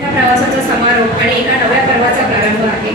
या प्रवासाचा समारोप आणि एका नव्या पर्वाचा प्रारंभ आहे।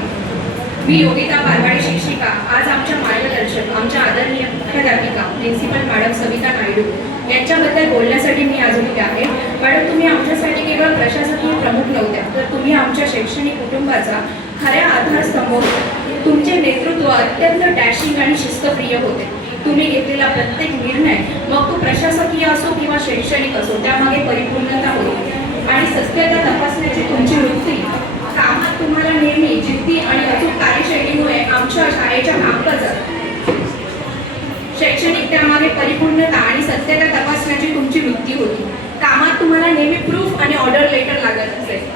मी योगिता बालवाडी शिक्षिका आज आमच्या मार्गदर्शक आमच्या आदरणीय मुख्याध्यापिका प्रिन्सिपल मॅडम सविता नायडू यांच्याबद्दल बोलण्यासाठी मी आज उभी आहे। मॅडम, तुम्ही आमच्यासाठी केवळ प्रशासकीय प्रमुख नव्हत्या, तर तुम्ही आमच्या शैक्षणिक कुटुंबाचा खऱ्या आधारस्तंभ होते। तुमचे नेतृत्व अत्यंत डॅशिंग आणि शिस्तप्रिय होते। तुम्ही घेतलेला प्रत्येक निर्णय, मग तो प्रशासकीय असो किंवा शैक्षणिक असो, त्यामागे परिपूर्णता होती आणि सत्यता तपासण्याची तुमची वृत्ती, कामात तुम्हाला नेहमी जिद्दी आणि अचूक कार्यशैलीमुळे आमच्या शाळेच्या कामकाजात शैक्षणिक त्यामागे परिपूर्णता आणि सत्यता तपासण्याची तुमची वृत्ती होती। कामात तुम्हाला नेहमी प्रूफ आणि ऑर्डर लेटर लागत असेल।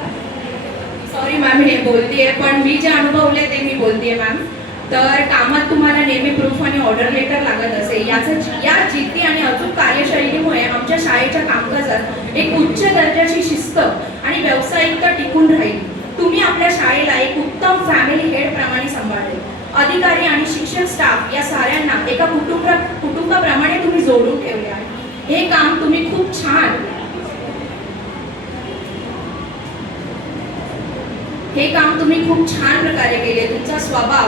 सॉरी मॅम, हे बोलतेय, पण मी जे अनुभवले ते मी बोलतेय मॅम। तर कामात तुम्हाला नेहमी प्रूफ आणि ऑर्डर लेटर लागत असेल। या जिद्दी आणि अचूक कार्यशैलीमुळे आमच्या शाळेच्या कामकाजात एक उच्च दर्जाची शिस्त आणि व्यावसायिकता टिकून राहील। तुम्ही आपल्या शाळेला एक उत्तम फॅमिली हेड प्रमाणे सांभाळले। अधिकारी आणि शिक्षक स्टाफ या साऱ्यांना एका कुटुंबाप्रमाणे तुम्ही जोडून ठेवले आहे। हे काम तुम्ही खूप छान प्रकारे केले। तुमचा स्वभाव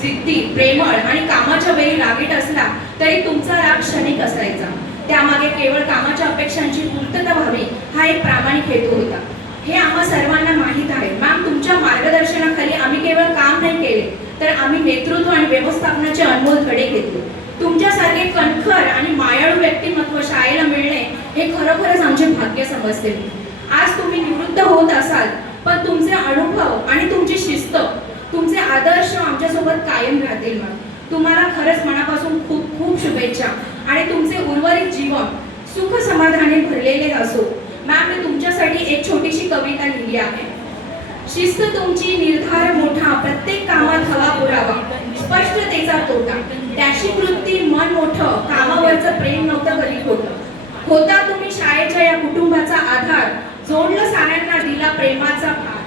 जिद्दी, प्रेमळ आणि कामाच्या वेळी रागीट असला तरी तुमचा राग क्षणिक असायचा। त्यामागे केवळ कामाच्या अपेक्षांची पूर्तता व्हावी हा एक प्रामाणिक हेतू होता। हे आम्हा सर्वांना माहीत आहे। मॅम, तुमच्या मार्गदर्शनाखाली आम्ही केवळ काम नाही केले, तर आम्ही नेतृत्व आणि व्यवस्थापनाचे अनमोल धडे घेतले। तुमच्यासारखे कणखर आणि मायाळू व्यक्तिमत्व शाळेला मिळणे हे खरोखरच आमचे भाग्य समजते। आज तुम्ही निवृत्त होत असाल, पण तुमचे अनुभव आणि तुमची शिस्त, तुमचे आदर्श आमच्यासोबत कायम राहतील। मॅम, तुम्हाला खरंच मनापासून खूप खूप शुभेच्छा आणि तुमचे उर्वरित जीवन सुख समाधानाने भरलेले असो। मॅम, मी तुमच्यासाठी एक छोटीशी कविता लिहिली आहे। शिस्त तुमची, निर्धार मोठा, प्रत्येक कामात हवा पुरावा, स्पष्टतेचा तोटा, डॅशिंग वृत्ती, मन मोठं, कामावरचं प्रेम नव्हतं कधी खोटं। होता तुम्ही शाळेच्या या कुटुंबाचा आधार, जोडलं साऱ्यांना, दिला प्रेमाचा भार।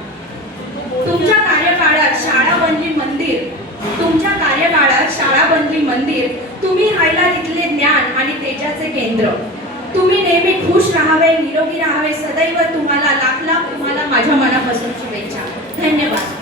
तुमच्या कार्यकाळात शाळा बनली मंदिर, तुम्ही राहिला तिथले ज्ञान आणि तेजाचे केंद्र। तुम्ही नेहमी खुश राहावे, निरोगी राहावे, सदैव तुम्हाला लाख लाख तुम्हाला माझ्या मनापासून शुभेच्छा। धन्यवाद।